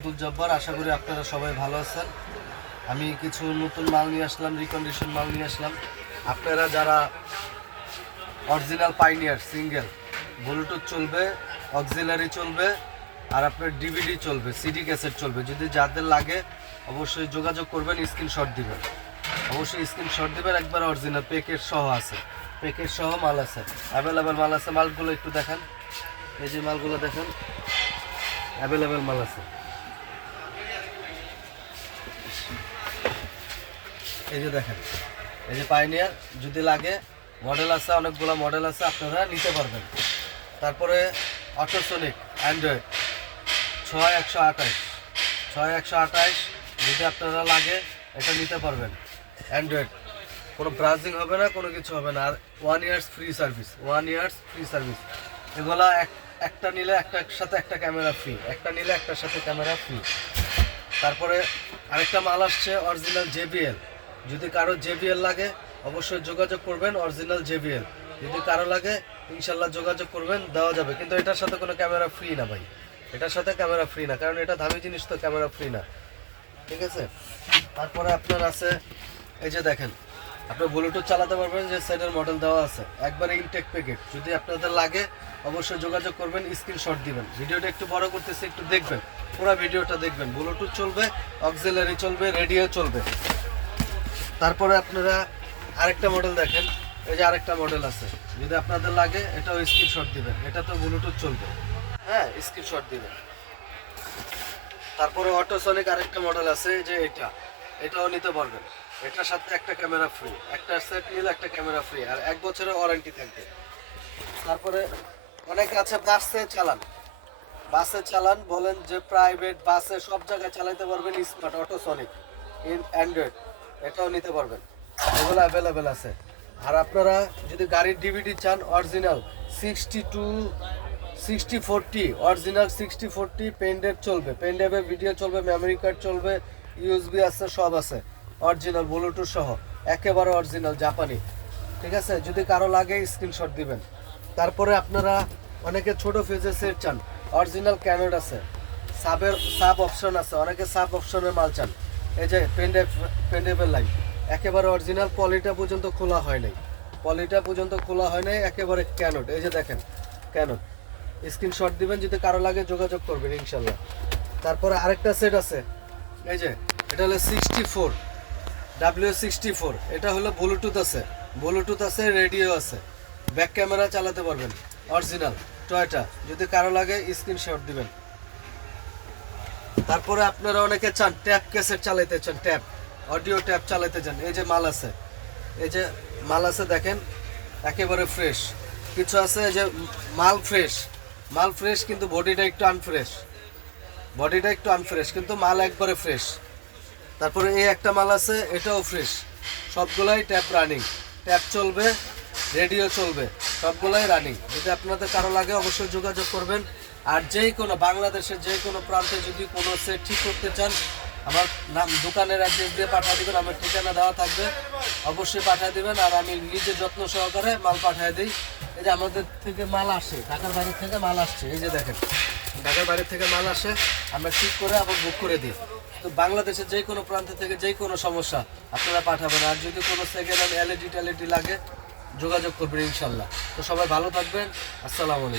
আব্দুল জব্বার, আশা করি আপনারা সবাই ভালো আছেন। আমি কিছু নতুন মাল নিয়ে আসলাম, রিকন্ডিশন মাল নিয়ে আসলাম। আপনারা যারা অরিজিনাল পাইনিয়ার সিঙ্গেল ব্লুটুথ চলবে, অক্সিলারি চলবে, আর আপনার ডিভিডি চলবে, সিডি ক্যাসেট চলবে, যদি যাদের লাগে অবশ্যই যোগাযোগ করবেন, স্ক্রিনশট দিবেন। অবশ্যই স্ক্রিনশট দিবেন। একবার অরিজিনাল প্যাকেট সহ আছে, প্যাকেট সহ মাল আছে, অ্যাভেলেবেল মাল আছে। মালগুলো একটু দেখেন, এই যে মালগুলো দেখেন, অ্যাভেলেবেল মাল আছে। এই যে দেখেন, এই যে পাইনিয়ার, যদি লাগে মডেল আছে, অনেকগুলো মডেল আছে, আপনারা নিতে পারবেন। তারপরে অটোসোনিক অ্যান্ড্রয়েড 6128, 6128 যদি আপনারা লাগে এটা নিতে পারবেন। অ্যান্ড্রয়েড কোনো ব্রাউজিং হবে না, কোনো কিছু হবে না। আর 1 years free service, 1 years free service. এগুলা একটা নিলে একটার সাথে একটা ক্যামেরা ফ্রি, একটা নিলে একটার সাথে ক্যামেরা ফ্রি। তারপরে আরেকটা মাল আসছে অরিজিনাল জেবিএল। যদি কারো জেবিএল লাগে অবশ্যই যোগাযোগ করবেন, অরিজিনাল জেবিএল যদি কারো লাগে ইনশাল্লাহ যোগাযোগ করবেন, দেওয়া যাবে। কিন্তু এটার সাথে কোনো ক্যামেরা ফ্রি না ভাই, এটার সাথে ক্যামেরা ফ্রি না, কারণ এটা দামি জিনিস, তো ক্যামেরা ফ্রি না, ঠিক আছে। তারপরে আপনার আছে, এই যে দেখেন, আপনি ব্লুটুথ চালাতে পারবেন, যে সেটের মডেল দেওয়া আছে, একবারে ইনটেক প্যাকেট। যদি আপনাদের লাগে অবশ্যই যোগাযোগ করবেন, স্ক্রিনশট দিবেন। ভিডিওটা একটু বড় করতেছে, একটু দেখবেন, পুরো ভিডিওটা দেখবেন। ব্লুটুথ চলবে, অক্সিলারি চলবে, রেডিও চলবে। তারপরে আপনারা আরেকটা মডেল দেখেন, এই যে আরেকটা মডেল আছে, যদি আপনাদের লাগে এটাও স্ক্রিনশট দিবেন। এটা তো ব্লুটুথ চলবে, হ্যাঁ, স্ক্রিনশট দিবেন। তারপরে অটোসনিক আরেকটা মডেল আছে, এই যে এটাও নিতে পারবেন। এটার সাথে একটা ক্যামেরা ফ্রি, একটা সেট নিলে একটা ক্যামেরা ফ্রি, আর 1 বছরের ওয়ারেন্টি থাকবে। তারপরে অনেকে আছে বাসে চালান, বলেন যে প্রাইভেট বাসে সব জায়গায় চালাতে পারবেন স্মার্ট অটোসনিক ইন অ্যান্ড্রয়েড, এটাও নিতে পারবেন। এগুলো অ্যাভেলেবেল আছে। আর আপনারা যদি গাড়ির ডিভিডি চান, অরিজিনাল 6040 অরিজিনাল 6040 পেনড্রাইভ চলবে, পেনড্রাইভে ভিডিও চলবে, মেমোরি কার্ড চলবে, ইউএসবি আছে, সব আছে অরিজিনাল, ব্লুটুথ সহ, একেবারে অরিজিনাল জাপানি, ঠিক আছে। যদি কারো লাগে স্ক্রিনশট দিবেন। তারপরে আপনারা অনেকে ছোট ফেজের সেট চান, অরিজিনাল ক্যানোড আছে, সাব অপশন আছে, অনেকে সাব অপশনের মাল চান। এই যে পেনড্রাইভের লাইন একেবারে অরিজিনাল, পলিটা পর্যন্ত খোলা হয় নাই, একেবারে ক্যানোড। এই যে দেখেন ক্যানোড, স্ক্রিনশট দিবেন, যদি কারো লাগে যোগাযোগ করবেন ইনশাল্লাহ। তারপরে আরেকটা সেট আছে, এই যে এটা হলো 64 W64, এটা হলো ব্লুটুথ আছে, রেডিও আছে, ব্যাক ক্যামেরা চালাতে পারবেন, অরিজিনাল টয়টা। যদি কারো লাগে স্ক্রিনশট দিবেন। তারপরে আপনারা অনেকে চান ট্যাপ ক্যাসেট চালাইতে চান, ট্যাপ অডিও ট্যাপ চালাইতে চান, এই যে মাল আছে দেখেন, একেবারে ফ্রেশ। কিছু আছে যে মাল ফ্রেশ কিন্তু বডিটা একটু আনফ্রেশ, কিন্তু মাল একবারে ফ্রেশ। তারপরে এই একটা মাল আছে, এটাও ফ্রেশ। সবগুলাই ট্যাপ রানিং, ট্যাপ চলবে, রেডিও চলবে, সবগুলাই রানিং। যদি আপনাদের কারো লাগে অবশ্যই যোগাযোগ করবেন। আর বাংলাদেশের যে কোনো প্রান্তে যদি কোনো সেট ঠিক করতে চান, আমার দোকানের অ্যাড্রেস দিয়ে পাঠিয়ে দেবেন, আমার ঠিকানা দেওয়া থাকবে, অবশ্যই পাঠিয়ে দেবেন। আর আমি নিজে যত্ন সহকারে মাল পাঠিয়ে দিই। এই যে আমাদের থেকে মাল আসে, ঢাকার বাইরে থেকে মাল আসছে, এই যে দেখেন ঢাকার বাইরে থেকে মাল আসে, আমরা ঠিক করে আবার বুক করে দিই। তো বাংলাদেশের যে কোনো প্রান্ত থেকে যে কোনো সমস্যা আপনারা পাঠাবেন। আর যদি কোনো সেকেন্ড হ্যান্ড এলইডি লাগে যোগাযোগ করবেন ইনশাল্লাহ। তো সবাই ভালো থাকবেন, আসসালামু আলাইকুম।